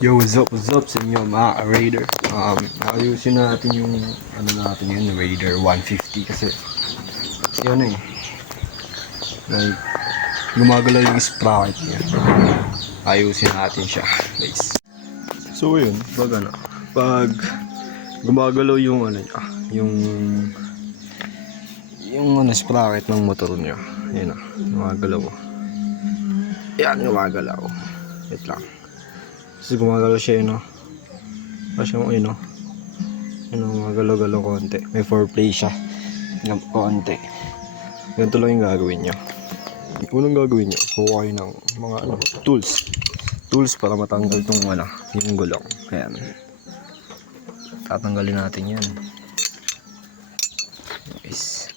Yo, what's up sa inyo mga Raider? Ayusin natin yung Raider 150 kasi yun like gumagalaw yung sprocket niya. Ayusin natin siya, guys. So yun, pag gumagalaw yung sprocket ng motor niya. Yan gumagalaw. Yan, gumagalaw. Wait lang. Kasi gumagalaw siya kasi gumagalaw konti. May foreplay siya konti. Ganito lang yung gagawin nyo. Unang gagawin nyo, kuha kayo ng mga tools para matanggal tong yung gulong. Ayan, tatanggalin natin yan, guys.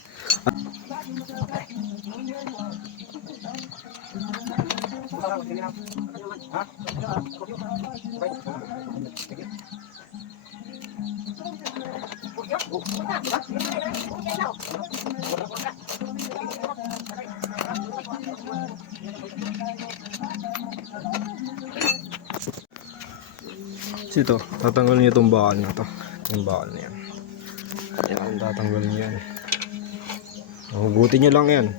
Ito, tatanggalin niyo itong bakal na to. Yung bakal na yan. Yan, tatanggalin niyo yan. Hugutin niyo lang yan.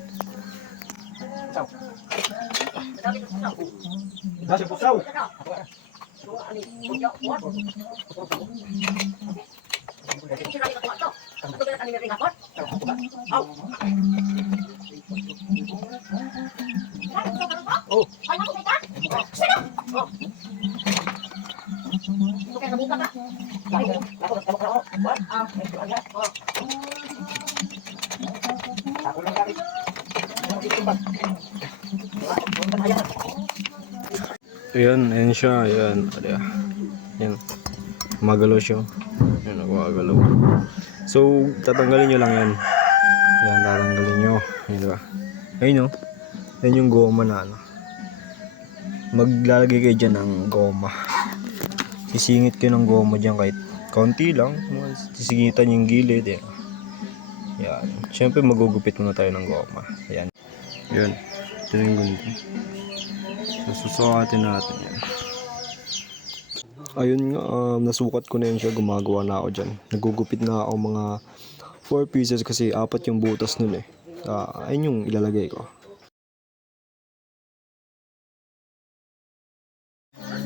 Ayan siya, ayan. Magalaw siya. Ayan, nagwagalaw. So, tatanggalin nyo lang yan. Ayan, tatanggalin nyo. Ayan, diba? Ayun Ayan yung goma na maglalagay kayo dyan ng goma. Sisingit kayo ng goma dyan kahit konti lang. Sisingitan yung gilid. Ayan. Siyempre magugupit muna tayo ng goma. Ayan. Ayan. Ito yung ganito. Susukatin natin yan. Ayun nga, nasukat ko na yun siya. Gumagawa na ako dyan. Nagugupit na ako mga 4 pieces kasi 4 yung butas nun ayun yung ilalagay ko.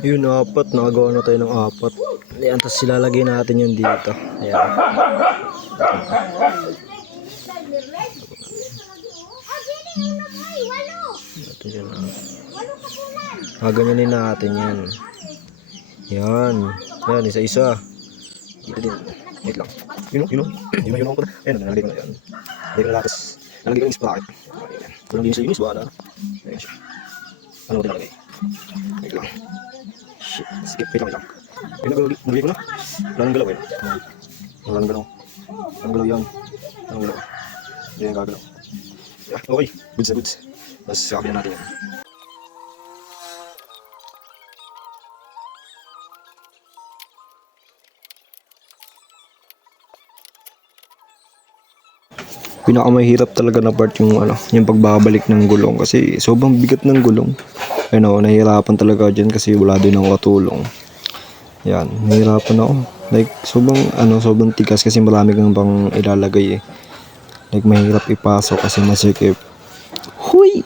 Yun, 4. Nakagawa na tayo ng 4. Ayan, tapos ilalagay natin yun dito. Ayan. Ito dyan ganyanin natin yan. Yan, isa-isa. Dito din. Wait lang. Yun ako na. Ayan, nalagay ko na yan. Nalagay ko na lapis. Nalagay ko yung sprocket. Walang linis sa linis, wala na. Ayan siya. Ano ko din nalagay? Wait lang. Shit, skip. Wait lang. Nalagay ko na. Wala nang galaw Wala nang galaw. Ang galaw yan. Ang galaw. Hindi yung gagalaw. Yeah, okay. Goods. Tapos kakapin natin yan. Pinakamahirap talaga na part yung pagbabalik ng gulong kasi sobrang bigat ng gulong. Nahihirapan talaga dyan kasi wala din akong katulong. Yan, nahihirapan ako. Like sobrang tigas kasi marami kang pang ilalagay Like mahirap ipasok kasi masikip. Huy!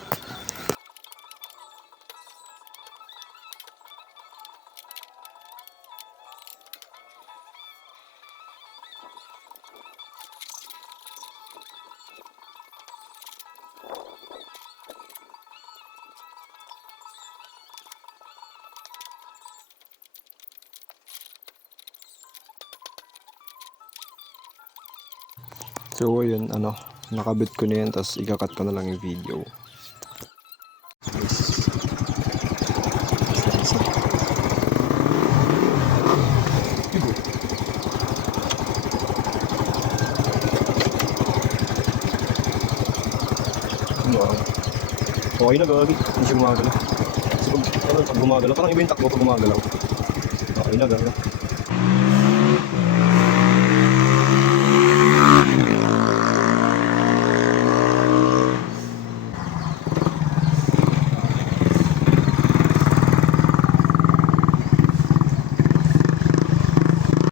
So yun, nakabit ko na yan, tapos ikakat ko na lang yung video. Okay na gagawin, hindi siya gumagalaw. Kasi pag gumagalaw, parang iba yung takbo pag gumagalaw. Okay na gagawin.